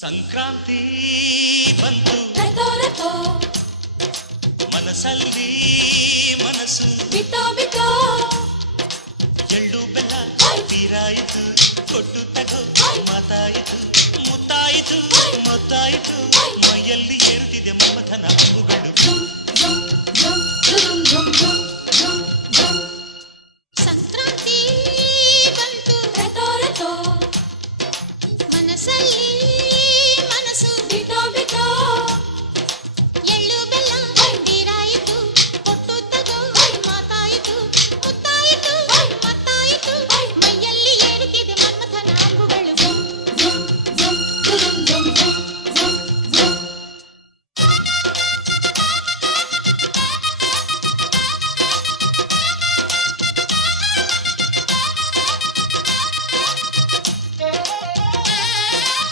ಸಂಕ್ರಾಂತಿ ಬಂತು ಮನಸ್ಸಲ್ಲಿ ಮನಸ್ಸು ಬಿಟ್ಟೋ ಬಿಟ್ಟೋ ಎಳ್ಳು ಬೆಲ್ಲ ತೀರಾಯಿತು ಕೊಟ್ಟು ತಗೋ ಮಾತಾಯಿತು ಮುತ್ತಾಯಿತು ಮುತ್ತಾಯಿತು ಮೈಯಲ್ಲಿ ಏರುತ್ತಿದೆ ಮಮಥನ ಹಬ್ಬುಗಳು ಸಂಕ್ರಾಂತಿ ಬಂತು ಮನಸ್ಸಲ್ಲಿ